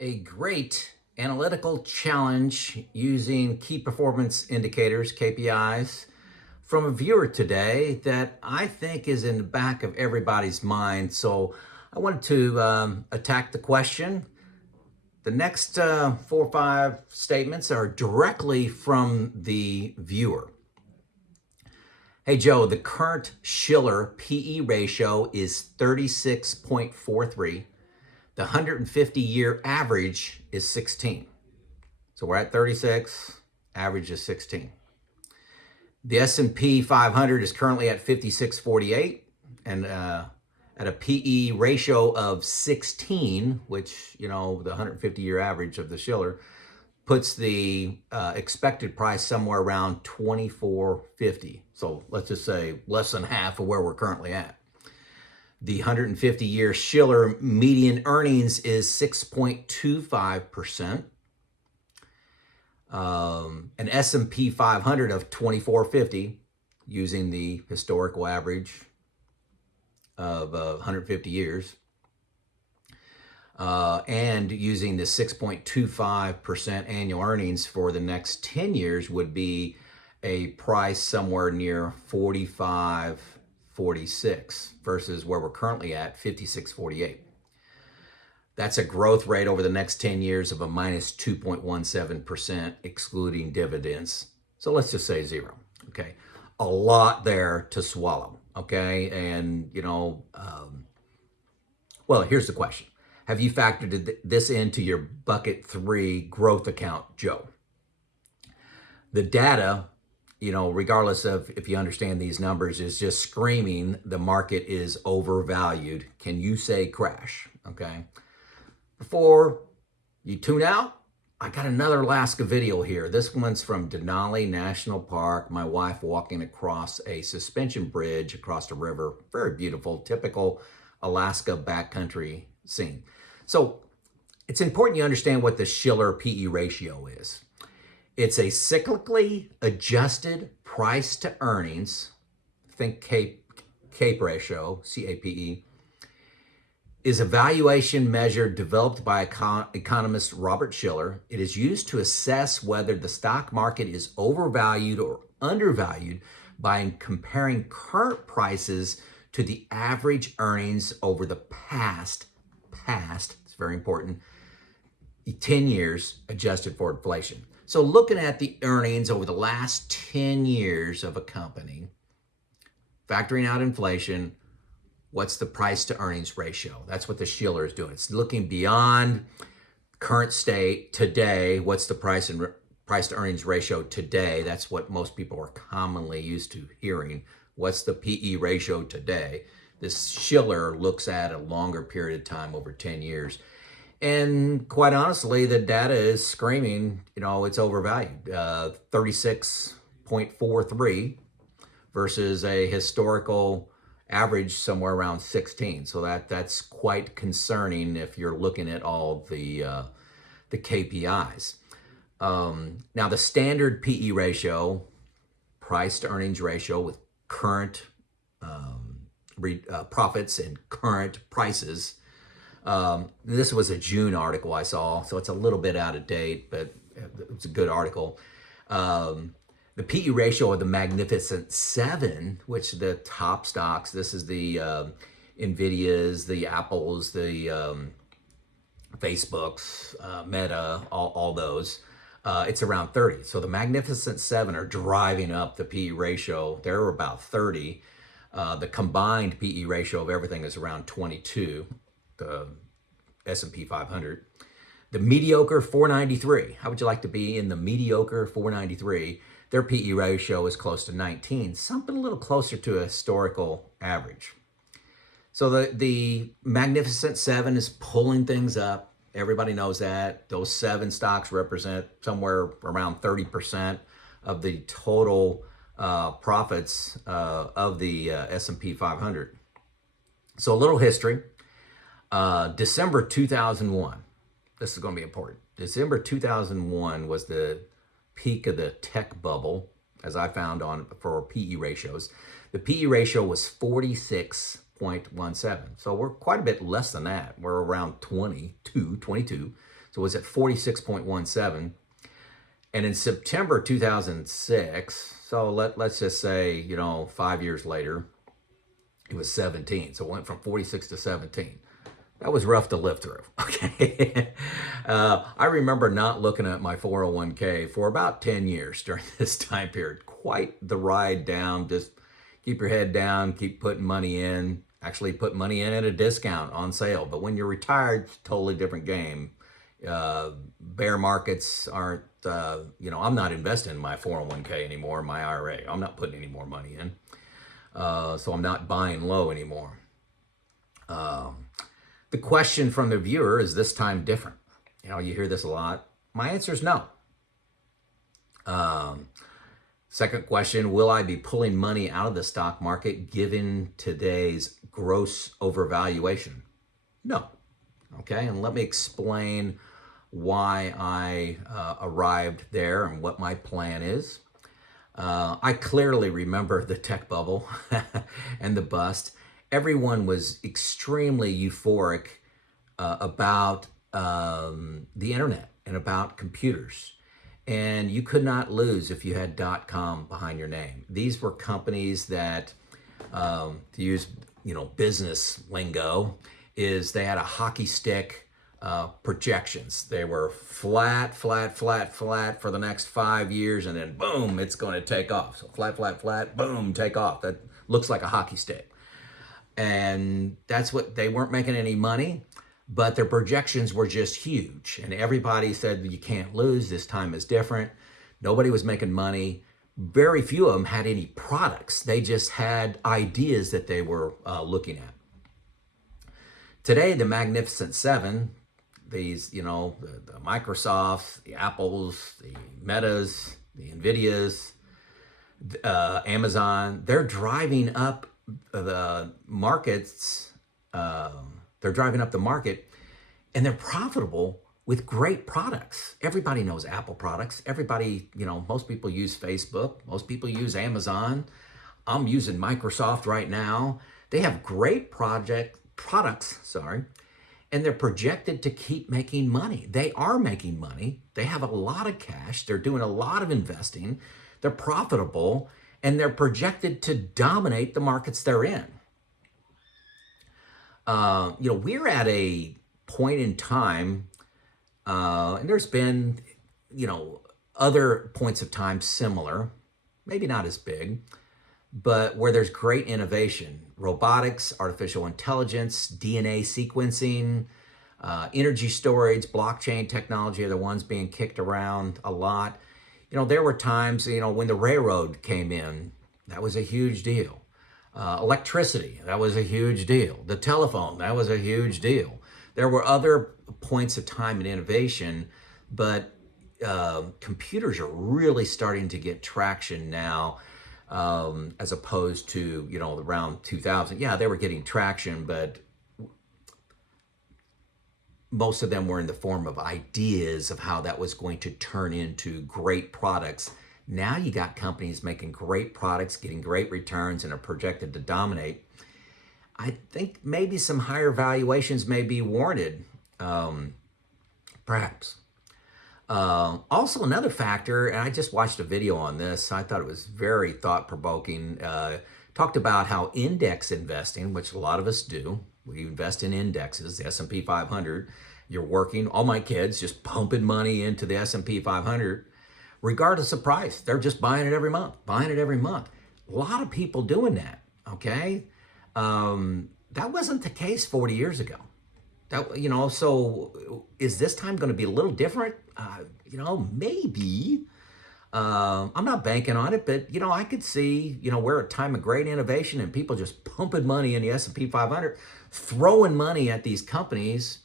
a great analytical challenge using key performance indicators, KPIs, from a viewer today that I think is in the back of everybody's mind. So I wanted to attack the question. The next 4 or 5 statements are directly from the viewer. Hey Joe, the current Shiller PE ratio is 36.43. The 150-year average is 16. So we're at 36, average is 16. The S&P 500 is currently at 56.48 and at a PE ratio of 16, which, the 150-year average of the Shiller puts the expected price somewhere around 24.50. So let's just say less than half of where we're currently at. The 150-year Shiller median earnings is 6.25%. An S&P 500 of 2450, using the historical average of 150 years, and using the 6.25% annual earnings for the next 10 years would be a price somewhere near 45.46 versus where we're currently at 56.48. That's a growth rate over the next 10 years of a minus 2.17%, excluding dividends. So let's just say 0, okay? A lot there to swallow, okay? And, well, here's the question. Have you factored this into your bucket 3 growth account, Joe? The data, regardless of if you understand these numbers, is just screaming the market is overvalued. Can you say crash, okay? Before you tune out, I got another Alaska video here. This one's from Denali National Park. My wife walking across a suspension bridge across the river. Very beautiful, typical Alaska backcountry scene. So it's important you understand what the Shiller PE ratio is. It's a cyclically adjusted price to earnings, think CAPE ratio, C-A-P-E, is a valuation measure developed by economist Robert Shiller. It is used to assess whether the stock market is overvalued or undervalued by comparing current prices to the average earnings over the past, it's very important, 10 years adjusted for inflation. So looking at the earnings over the last 10 years of a company, factoring out inflation, what's the price to earnings ratio? That's what the Shiller is doing. It's looking beyond current state today. What's the price to earnings ratio today? That's what most people are commonly used to hearing. What's the PE ratio today? This Shiller looks at a longer period of time, over 10 years. And quite honestly, the data is screaming, it's overvalued. 36.43 versus a historical average somewhere around 16. So that's quite concerning if you're looking at all the KPIs. Now the standard PE ratio, price to earnings ratio with current profits and current prices. This was a June article I saw, so it's a little bit out of date, but it's a good article. The PE ratio of the Magnificent Seven, which the top stocks, this is the Nvidias, the Apples, the Facebooks, Meta, all those, it's around 30. So the Magnificent Seven are driving up the PE ratio. They're about 30. The combined PE ratio of everything is around 22, the S&P 500. The mediocre 493. How would you like to be in the mediocre 493? Their PE ratio is close to 19, something a little closer to a historical average. So the Magnificent Seven is pulling things up. Everybody knows that. Those 7 stocks represent somewhere around 30% of the total profits of the S&P 500. So a little history. December 2001. This is going to be important. December 2001 was the peak of the tech bubble, as I found for PE ratios. The PE ratio was 46.17. So we're quite a bit less than that. We're around 22. So it was at 46.17. And in September 2006, so let's just say, 5 years later, it was 17. So it went from 46 to 17. That was rough to live through. Okay. I remember not looking at my 401k for about 10 years during this time period. Quite the ride down. Just keep your head down, keep putting money in, actually put money in at a discount on sale. But when you're retired, it's a totally different game. Bear markets aren't, I'm not investing in my 401k anymore, my IRA. I'm not putting any more money in. So I'm not buying low anymore. The question from the viewer is this time different? You hear this a lot. My answer is no. Second question, will I be pulling money out of the stock market given today's gross overvaluation? No. Okay, and let me explain why I arrived there and what my plan is. I clearly remember the tech bubble and the bust. Everyone was extremely euphoric about the internet and about computers. And you could not lose if you had .com behind your name. These were companies that, to use business lingo, is they had a hockey stick projections. They were flat for the next 5 years, and then boom, it's going to take off. So flat, boom, take off. That looks like a hockey stick. And that's what, they weren't making any money, but their projections were just huge. And everybody said, you can't lose, this time is different. Nobody was making money. Very few of them had any products. They just had ideas that they were looking at. Today, the Magnificent Seven, these, the Microsofts, the Apples, the Metas, the Nvidias, Amazon, they're driving up the markets. They're driving up the market, and they're profitable with great products. Everybody knows Apple products. Everybody, most people use Facebook. Most people use Amazon. I'm using Microsoft right now. They have great products, and they're projected to keep making money. They are making money. They have a lot of cash. They're doing a lot of investing. They're profitable, and they're projected to dominate the markets they're in. We're at a point in time, and there's been, other points of time similar, maybe not as big, but where there's great innovation. Robotics, artificial intelligence, DNA sequencing, energy storage, blockchain technology are the ones being kicked around a lot. There were times, when the railroad came in, that was a huge deal. Electricity, that was a huge deal. The telephone, that was a huge deal. There were other points of time in innovation, but computers are really starting to get traction now, as opposed to, around 2000. Yeah, they were getting traction, but most of them were in the form of ideas of how that was going to turn into great products. Now you got companies making great products, getting great returns, and are projected to dominate. I think maybe some higher valuations may be warranted, perhaps. Also, another factor, and I just watched a video on this. I thought it was very thought-provoking. Talked about how index investing, which a lot of us do, we invest in indexes, the S&P 500. You're working, all my kids just pumping money into the S&P 500. Regardless of price, they're just buying it every month. A lot of people doing that, okay? That wasn't the case 40 years ago. So is this time going to be a little different? Maybe. I'm not banking on it, but, I could see, we're at a time of great innovation and people just pumping money in the S&P 500, throwing money at these companies,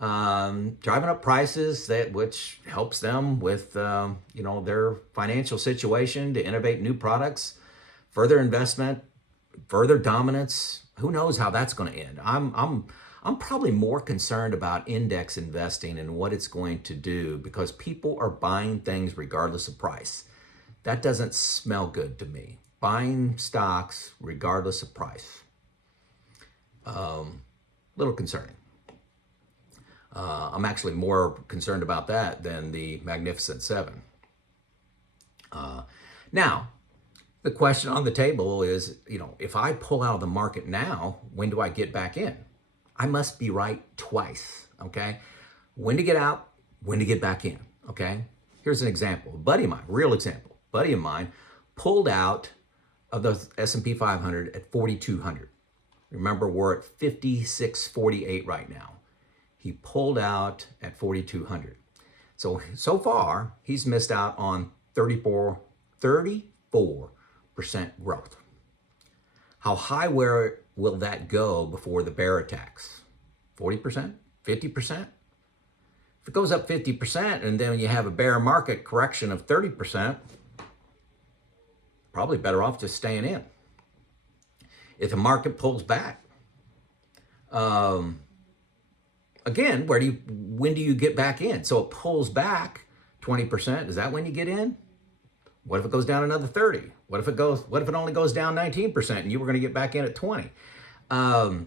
driving up prices, which helps them with, their financial situation to innovate new products, further investment, further dominance. Who knows how that's going to end? I'm probably more concerned about index investing and what it's going to do, because people are buying things regardless of price. That doesn't smell good to me. Buying stocks regardless of price. Little concerning. I'm actually more concerned about that than the Magnificent Seven. Now, the question on the table is, if I pull out of the market now, when do I get back in? I must be right twice, okay? When to get out, when to get back in, okay? Here's an example. A buddy of mine, real example. Buddy of mine pulled out of the S&P 500 at 4,200. Remember, we're at 5648 right now. He pulled out at 4,200. So far, he's missed out on 34% growth. How high will that go before the bear attacks? 40%? 50%? If it goes up 50% and then you have a bear market correction of 30%, probably better off just staying in. If the market pulls back, again, when do you get back in? So it pulls back 20%. Is that when you get in? What if it goes down another 30? What if it only goes down 19% and you were going to get back in at 20? I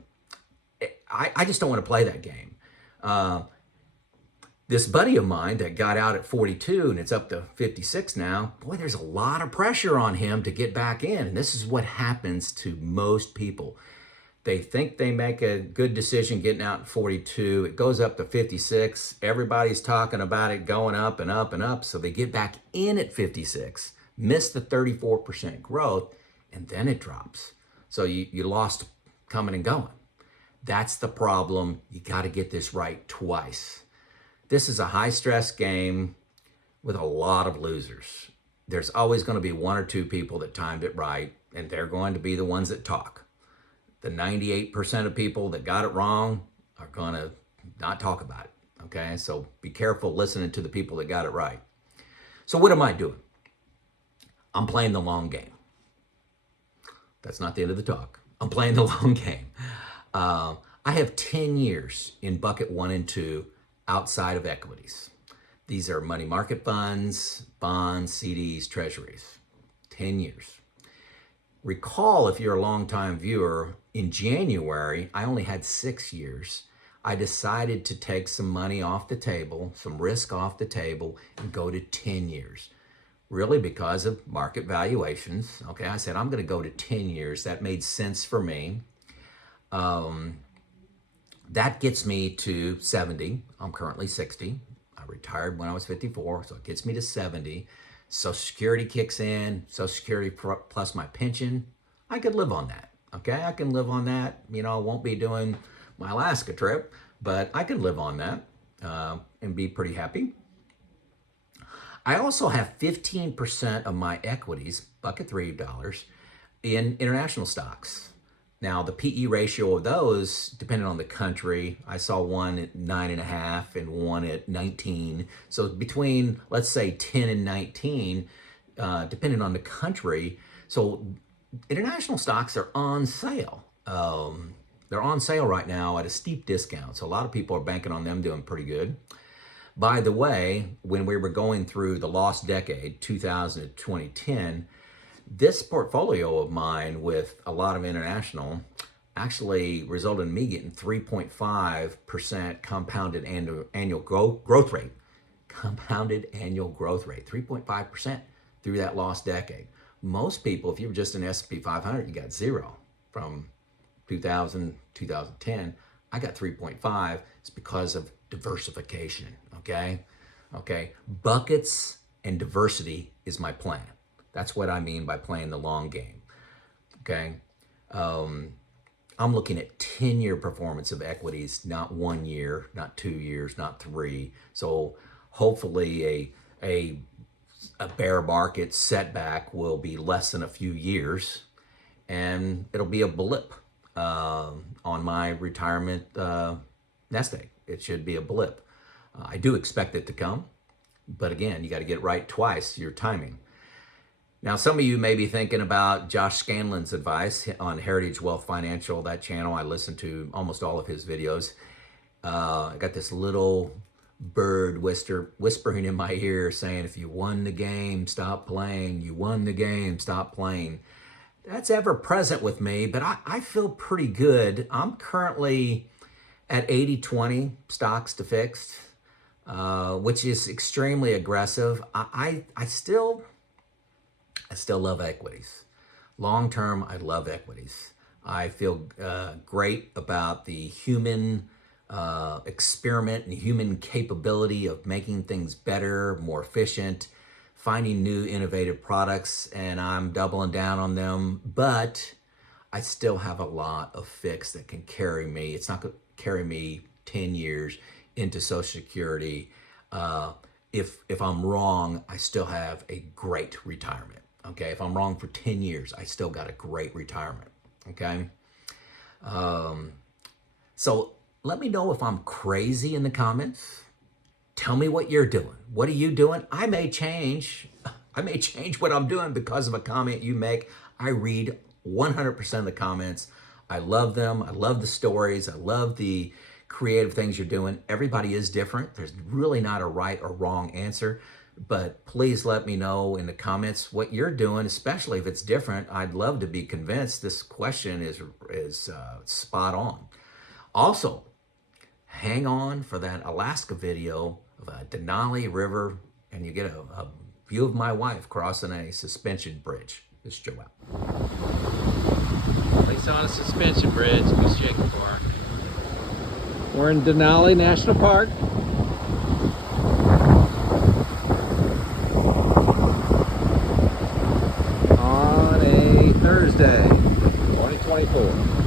just don't want to play that game. This buddy of mine that got out at 42 and it's up to 56 now, boy, there's a lot of pressure on him to get back in. And this is what happens to most people. They think they make a good decision getting out at 42. It goes up to 56. Everybody's talking about it going up and up and up. So they get back in at 56, miss the 34% growth, and then it drops. So you lost coming and going. That's the problem. You got to get this right twice. This is a high-stress game with a lot of losers. There's always going to be one or two people that timed it right, and they're going to be the ones that talk. The 98% of people that got it wrong are going to not talk about it, okay? So be careful listening to the people that got it right. So what am I doing? I'm playing the long game. That's not the end of the talk. I'm playing the long game. I have 10 years in bucket 1 and 2 outside of equities. These are money market funds, bonds, CDs, treasuries. 10 years. Recall, if you're a longtime viewer, in January, I only had 6 years. I decided to take some money off the table, some risk off the table, and go to 10 years. Really because of market valuations. Okay, I said, I'm going to go to 10 years. That made sense for me. That gets me to 70. I'm currently 60. I retired when I was 54, so it gets me to 70. Social Security kicks in, Social Security plus my pension. I could live on that, okay? I can live on that. I won't be doing my Alaska trip, but I can live on that and be pretty happy. I also have 15% of my equities, bucket $3, in international stocks. Now, the PE ratio of those, depending on the country, I saw one at 9.5 and one at 19. So between, let's say, 10 and 19, depending on the country. So international stocks are on sale. They're on sale right now at a steep discount. So a lot of people are banking on them doing pretty good. By the way, when we were going through the lost decade, 2000 to 2010, this portfolio of mine with a lot of international actually resulted in me getting 3.5% compounded annual growth rate. Compounded annual growth rate, 3.5% through that lost decade. Most people, if you were just an S&P 500, you got 0 from 2000, 2010. I got 3.5. It's because of diversification, okay? Buckets and diversity is my plan. That's what I mean by playing the long game, okay? I'm looking at 10-year performance of equities, not 1 year, not 2 years, not 3. So hopefully a bear market setback will be less than a few years, and it'll be a blip on my retirement nest egg. It should be a blip. I do expect it to come, but again, you got to get it right twice, your timing. Now, some of you may be thinking about Josh Scanlon's advice on Heritage Wealth Financial, that channel. I listen to almost all of his videos. I got this little bird whispering in my ear saying, if you won the game, stop playing. You won the game, stop playing. That's ever present with me, but I feel pretty good. I'm currently at 80-20 stocks to fixed, which is extremely aggressive. I still love equities. Long term, I love equities. I feel great about the human experiment and human capability of making things better, more efficient, finding new innovative products, and I'm doubling down on them. But I still have a lot of fixed that can carry me. It's not going to carry me 10 years into Social Security. If I'm wrong, I still have a great retirement. Okay, if I'm wrong for 10 years, I still got a great retirement. Okay, so let me know if I'm crazy in the comments. Tell me what you're doing. What are you doing? I may change what I'm doing because of a comment you make. I read 100% of the comments. I love them. I love the stories. I love the creative things you're doing. Everybody is different. There's really not a right or wrong answer, but please let me know in the comments what you're doing, especially if it's different. I'd love to be convinced this question is spot on. Also, hang on for that Alaska video of a Denali River, and you get a view of my wife crossing a suspension bridge. This is Joe out. Place on a suspension bridge. Who's shaking for? We're in Denali National Park. On a Thursday, 2024.